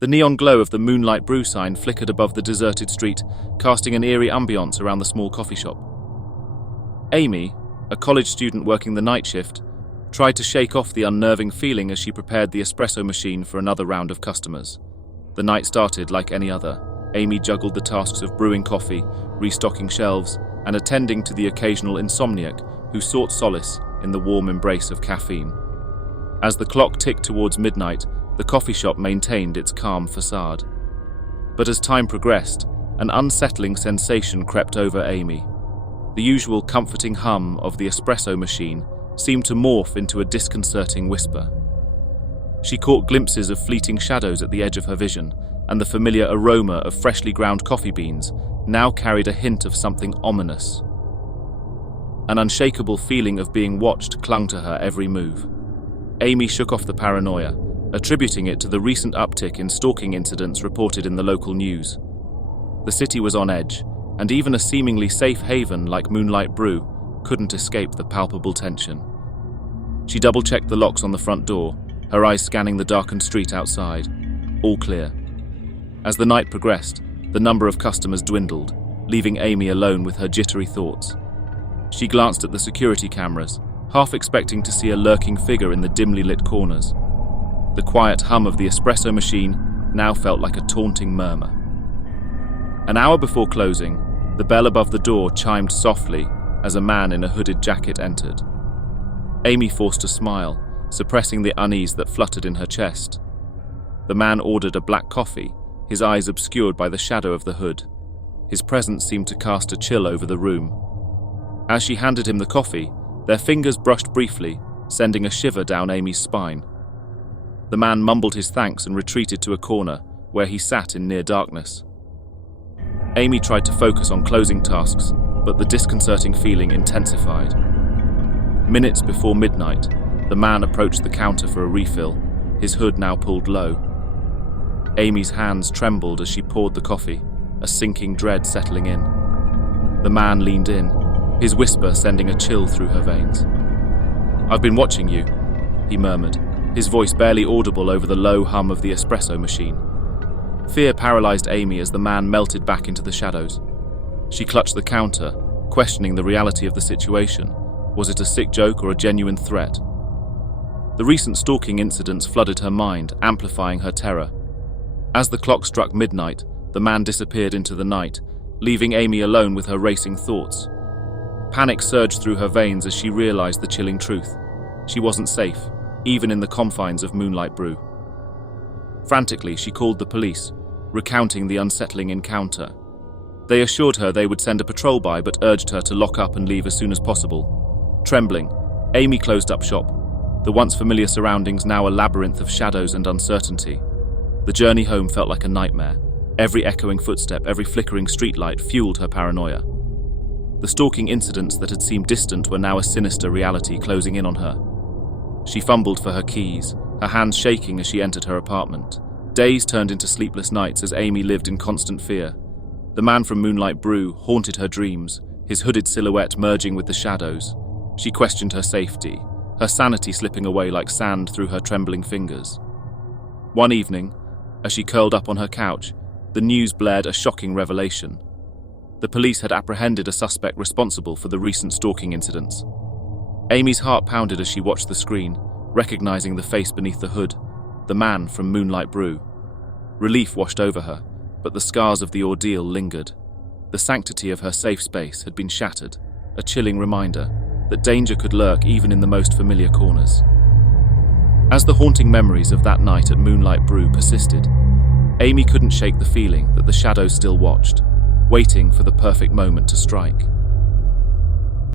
The neon glow of the Moonlight Brew sign flickered above the deserted street, casting an eerie ambience around the small coffee shop. Amy, a college student working the night shift, tried to shake off the unnerving feeling as she prepared the espresso machine for another round of customers. The night started like any other. Amy juggled the tasks of brewing coffee, restocking shelves, and attending to the occasional insomniac who sought solace in the warm embrace of caffeine. As the clock ticked towards midnight, the coffee shop maintained its calm facade. But as time progressed, an unsettling sensation crept over Amy. The usual comforting hum of the espresso machine seemed to morph into a disconcerting whisper. She caught glimpses of fleeting shadows at the edge of her vision, and the familiar aroma of freshly ground coffee beans now carried a hint of something ominous. An unshakable feeling of being watched clung to her every move. Amy shook off the paranoia, attributing it to the recent uptick in stalking incidents reported in the local news. The city was on edge, and even a seemingly safe haven like Moonlight Brew couldn't escape the palpable tension. She double-checked the locks on the front door, her eyes scanning the darkened street outside. All clear. As the night progressed, the number of customers dwindled, leaving Amy alone with her jittery thoughts. She glanced at the security cameras, half expecting to see a lurking figure in the dimly lit corners. The quiet hum of the espresso machine now felt like a taunting murmur. An hour before closing, the bell above the door chimed softly as a man in a hooded jacket entered. Amy forced a smile, suppressing the unease that fluttered in her chest. The man ordered a black coffee, his eyes obscured by the shadow of the hood. His presence seemed to cast a chill over the room. As she handed him the coffee, their fingers brushed briefly, sending a shiver down Amy's spine. The man mumbled his thanks and retreated to a corner, where he sat in near darkness. Amy tried to focus on closing tasks, but the disconcerting feeling intensified. Minutes before midnight, the man approached the counter for a refill, his hood now pulled low. Amy's hands trembled as she poured the coffee, a sinking dread settling in. The man leaned in, his whisper sending a chill through her veins. "I've been watching you," he murmured, his voice barely audible over the low hum of the espresso machine. Fear paralyzed Amy as the man melted back into the shadows. She clutched the counter, questioning the reality of the situation. Was it a sick joke or a genuine threat? The recent stalking incidents flooded her mind, amplifying her terror. As the clock struck midnight, the man disappeared into the night, leaving Amy alone with her racing thoughts. Panic surged through her veins as she realized the chilling truth. She wasn't safe, even in the confines of Moonlight Brew. Frantically, she called the police, recounting the unsettling encounter. They assured her they would send a patrol by, but urged her to lock up and leave as soon as possible. Trembling, Amy closed up shop, the once familiar surroundings now a labyrinth of shadows and uncertainty. The journey home felt like a nightmare. Every echoing footstep, every flickering streetlight fueled her paranoia. The stalking incidents that had seemed distant were now a sinister reality closing in on her. She fumbled for her keys, her hands shaking as she entered her apartment. Days turned into sleepless nights as Amy lived in constant fear. The man from Moonlight Brew haunted her dreams, his hooded silhouette merging with the shadows. She questioned her safety, her sanity slipping away like sand through her trembling fingers. One evening, as she curled up on her couch, the news blared a shocking revelation. The police had apprehended a suspect responsible for the recent stalking incidents. Amy's heart pounded as she watched the screen, recognizing the face beneath the hood, the man from Moonlight Brew. Relief washed over her, but the scars of the ordeal lingered. The sanctity of her safe space had been shattered, a chilling reminder that danger could lurk even in the most familiar corners. As the haunting memories of that night at Moonlight Brew persisted, Amy couldn't shake the feeling that the shadows still watched, waiting for the perfect moment to strike.